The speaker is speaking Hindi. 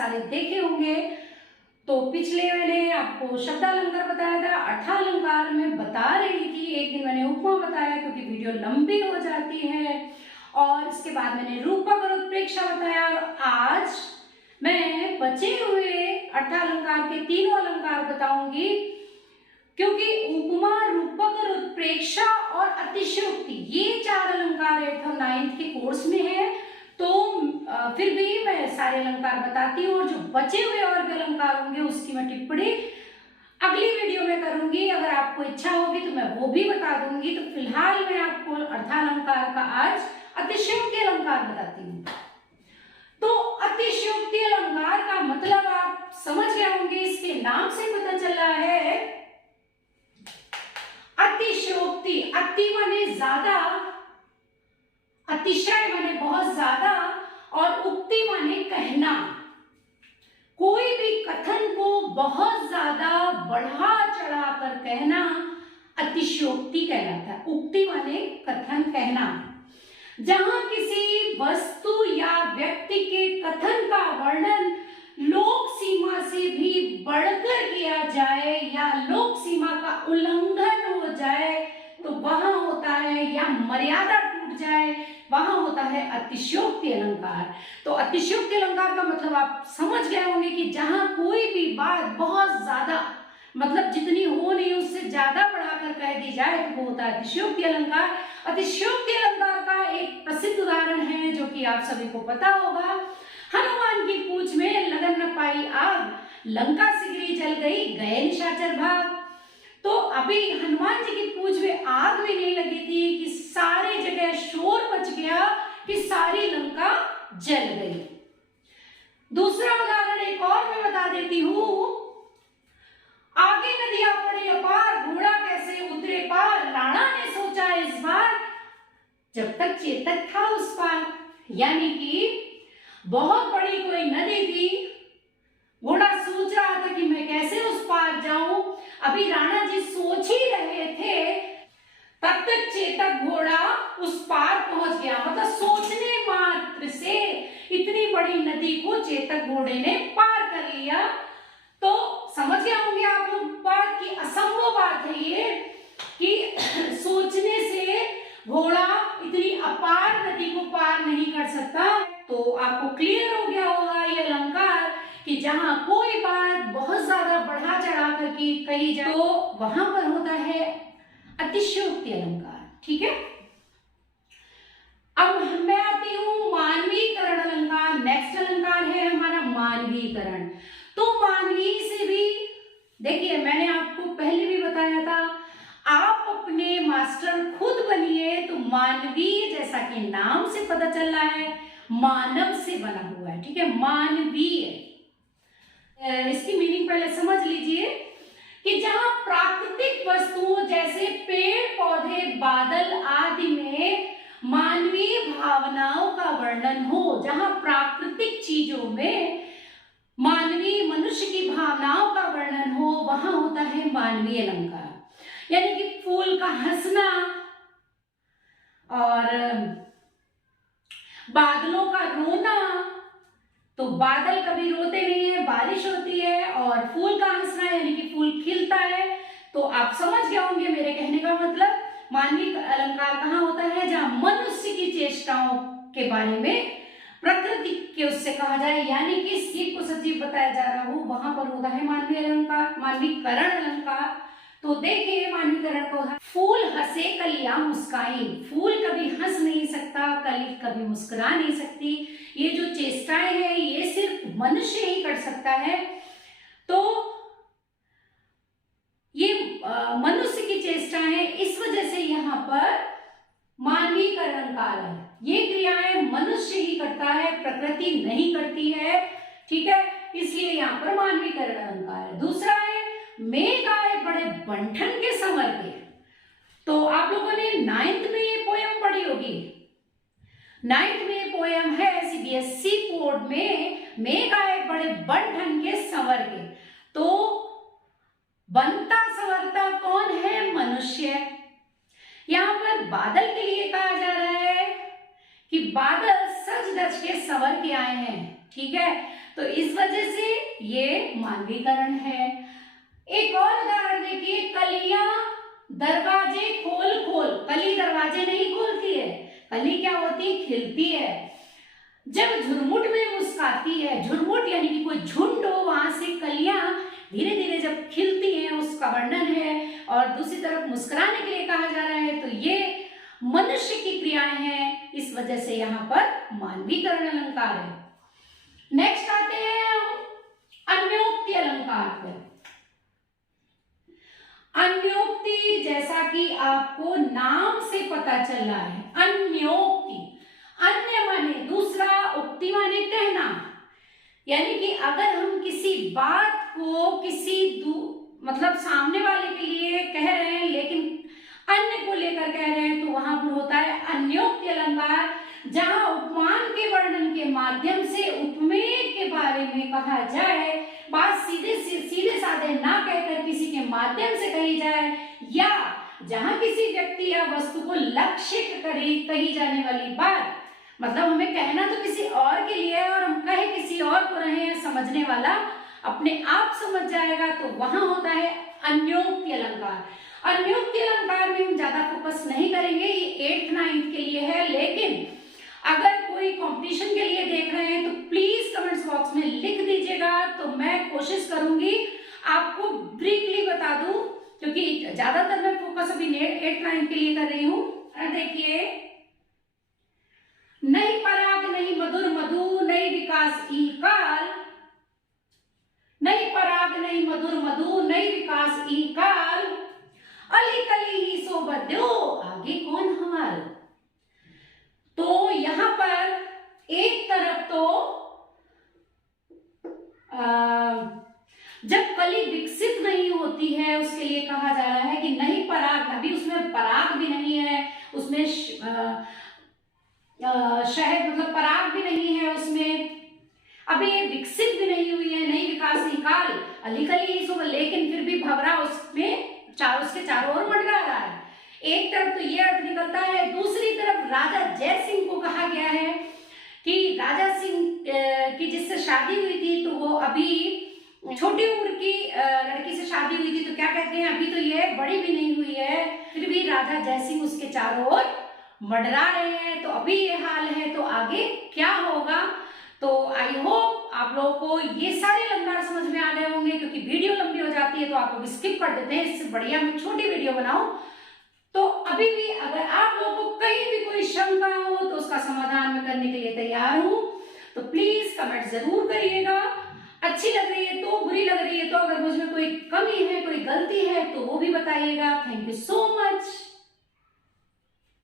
सारे देखे होंगे। तो पिछले मैंने आपको शब्दालंकार बताया था, अर्थालंकार में बता रही थी, एक दिन मैंने उपमा बताया क्योंकि वीडियो लंबी हो जाती है, और इसके बाद मैंने रूपक और उत्प्रेक्षा बताया। और आज मैं बचे हुए अर्थालंकार के तीनों अलंकार बताऊंगी, क्योंकि उपमा, रूपक और उत्प्रेक्षा और अतिशयोक्ति ये 4 अलंकार 8th और 9th के कोर्स में है। तो फिर भी मैं सारे अलंकार बताती हूँ, और जो बचे हुए और भी अलंकार होंगे उसकी मैं टिप्पणी अगली वीडियो में करूंगी। अगर आपको इच्छा होगी तो मैं वो भी बता दूंगी। तो फिलहाल मैं आपको अर्थालंकार का आज अतिशयोक्ति अलंकार बताती हूँ। तो अतिशयोक्ति अलंकार का मतलब आप समझ गए होंगे, इसके नाम से पता चल रहा है। अतिशयोक्ति, अति माने ज्यादा, अतिशय माने बहुत ज्यादा, और उक्ति माने कहना। कोई भी कथन को बहुत ज्यादा बढ़ा चढ़ा कर कहना अतिशयोक्ति कहलाता है। उक्ति माने कथन, कहना। जहां किसी वस्तु या व्यक्ति के कथन का वर्णन लोक सीमा से भी बढ़कर किया जाए या लोक सीमा का उल्लंघन हो जाए तो वहां होता है, या मर्यादा टूट जाए, वहां होता है अतिशयोक्ति अलंकार। तो अतिशयोक्ति अलंकार का मतलब आप समझ गए होंगे कि जहां कोई भी बात बहुत ज्यादा, मतलब जितनी हो नहीं उससे ज्यादा बढ़ाकर कह दी जाए तो वो होता है अतिशयोक्ति अलंकार। अतिशयोक्ति अलंकार का एक प्रसिद्ध उदाहरण है जो कि आप सभी को पता होगा। हनुमान की पूंछ में लगन न पाई आग, लंका सिगरी जल गई, गए निशाचर भाग। तो अभी हनुमान जी की पूंछ में आग भी नहीं लगी थी कि सारी जगह शोर मच गया कि सारी लंका जल गई। दूसरा उदाहरण एक और मैं बता देती हूं। आगे नदियां पड़ी अपार, घोड़ा कैसे उतरे पार, राणा ने सोचा इस बार, जब तक चेतक था उस पार। यानी कि बहुत बड़ी कोई नदी थी, घोड़ा सोच रहा था कि मैं कैसे उस पार जाऊं। अभी राणा जी सोच ही रहे थे, तब तक चेतक घोड़ा उस पार पहुंच गया। मतलब सोचने मात्र से इतनी बड़ी नदी को चेतक घोड़े ने पार कर लिया। तो समझ गए होंगे आप लोग बात की असंभव बात है ये, कि सोचने से घोड़ा इतनी अपार नदी को पार नहीं कर सकता। तो आपको क्लियर हो गया होगा ये अलंकार कि जहां कोई बात बहुत ज्यादा बढ़ा चढ़ा कर की कही जाए तो वहां पर होता है अतिशयोक्ति अलंकार। ठीक है, अब मैं आती हूं मानवीकरण अलंकार। नेक्स्ट अलंकार है हमारा मानवीकरण। तो मानवीय से भी देखिए, मैंने आपको पहले भी बताया था, आप अपने मास्टर खुद बनिए। तो मानवीय जैसा कि नाम से पता चल रहा है, मानव से बना हुआ है। ठीक है, मानवीय, इसकी मीनिंग पहले समझ लीजिए कि जहां प्राकृतिक वस्तुओं जैसे पेड़ पौधे, बादल आदि में मानवीय भावनाओं का वर्णन हो, जहां प्राकृतिक चीजों में मानवीय मनुष्य की भावनाओं का वर्णन हो, वहां होता है मानवीय अलंकार। यानी कि फूल का हंसना और बादलों का रोना। तो बादल कभी रोते नहीं है, बारिश होती है, और फूल का हंसना यानी कि फूल खिलता है। तो आप समझ गए होंगे मेरे कहने का मतलब। मानवीय अलंकार कहाँ होता है, जहां मनुष्य की चेष्टाओं के बारे में प्रकृति के उससे कहा जाए, यानी कि सीख को सजीव बताया जा रहा हो, वहां पर होता है मानवीय अलंकार, मानवीकरण अलंकार। तो देखिए मानवीकरण को, फूल हंसे कलियां मुस्काई। फूल कभी हंस नहीं सकता, कली कभी मुस्कुरा नहीं सकती। ये जो चेष्टाएं हैं ये सिर्फ मनुष्य ही कर सकता है। तो ये मनुष्य की चेष्टाएं, इस वजह से यहाँ पर मानवीकरण अलंकार है। ये क्रियाएं मनुष्य ही करता है, प्रकृति नहीं करती है। ठीक है, इसलिए यहाँ पर मानवीकरण अलंकार है। दूसरा है मेघ आए बड़े बंठन के संवर के। तो आप लोगों ने 9th में ये पोयम पढ़ी होगी। 9th में ये पोयम है सीबीएसई बोर्ड में, मेघ आए बड़े बंठन के संवर के। तो बनता संवरता कौन है, मनुष्य। यहाँ पर बादल के लिए कहा जा रहा है कि बादल सज धज के संवर के आए हैं। ठीक है, तो इस वजह से ये मानवीकरण है। एक और उदाहरण देखिए, कलियां दरवाजे खोल खोल। कली दरवाजे नहीं खोलती है, कली क्या होती है, खिलती है। जब झुरमुट में मुस्काती है, झुरमुट यानी कि कोई झुंड हो, वहां से कलियां धीरे धीरे जब खिलती हैं, उसका वर्णन है। और दूसरी तरफ मुस्कुराने के लिए कहा जा रहा है, तो ये मनुष्य की क्रियाएं हैं, इस वजह से यहाँ पर मानवीकरण अलंकार है। नेक्स्ट आते हैं हम अन्योक्ति अलंकार पर। अन्योक्ति, जैसा कि आपको नाम से पता चल रहा है, अन्योक्ति, अन्य माने दूसरा, उक्ति माने कहना। यानी कि अगर हम किसी बात को किसी मतलब सामने वाले के लिए कह रहे हैं लेकिन अन्य को लेकर कह रहे हैं, तो वहां पर होता है अन्योक्ति अलंकार, जहां उपमान के वर्णन के माध्यम से उपमेय के बारे में कहा जाए, बात सीधे साधे ना कहकर किसी के माध्यम से कही जाए, या जहां किसी व्यक्ति या वस्तु को लक्षित कही जाने वाली बात, मतलब हमें कहना तो किसी और के लिए है और हम कहे किसी और को रहे हैं, समझने वाला अपने आप समझ जाएगा, तो वहां होता है अन्योक्ति अलंकार। अन्योक्ति अलंकार में हम ज्यादा फोकस नहीं करेंगे, ये 8th 9th के लिए है, लेकिन अगर कोई कंपटीशन के लिए देख रहे हैं तो प्लीज कमेंट्स बॉक्स में लिख दीजिएगा, तो मैं कोशिश करूंगी आपको ब्रीफली बता दूं, क्योंकि ज्यादातर मैं फोकस अभी 8th 9th के लिए कर रही हूं। देखिए, नहीं पराग नहीं मधुर मधु, नहीं विकास ई काल, नहीं पराग नहीं मधुर मधु, नहीं विकास ई काल, अली कली ही सो बद्यो, आगे कौन हमार। तो यहाँ पर एक तरफ तो जब कली विकसित नहीं होती है उसके लिए कहा जा रहा है कि नहीं पराग, अभी उसमें पराग भी नहीं है, उसमें शहद मतलब पराग भी नहीं है उसमें, अभी ये विकसित भी नहीं हुई है, नहीं विकास निकाल, अली कली ही सो, लेकिन फिर भी भवरा उसमें उसके चारों ओर मंडरा रहा है। एक तरफ तो ये अर्थ निकलता है, दूसरी तरफ राजा जय सिंह को कहा गया है कि राजा सिंह की जिससे शादी हुई थी, तो वो अभी छोटी उम्र की लड़की से शादी हुई थी, तो क्या कहते हैं, अभी तो ये बड़ी भी नहीं हुई है, फिर भी राजा जय सिंह उसके चारों ओर मंडरा रहे हैं। तो अभी ये हाल है, तो आगे क्या होगा। तो आई होप आप लोगों को ये सारे अलंकार समझ में आ गए होंगे, क्योंकि वीडियो लंबी हो जाती है तो आप लोग स्किप कर देते हैं, इससे बढ़िया मैं छोटी वीडियो बनाऊं। तो अभी भी अगर आप लोगों को कहीं भी कोई शंका हो तो उसका समाधान मैं करने के लिए तैयार हूं, तो प्लीज कमेंट जरूर करिएगा। अच्छी लग रही है तो, बुरी लग रही है तो, अगर मुझ में कोई कमी है, कोई गलती है तो वो भी बताइएगा। Thank you so much.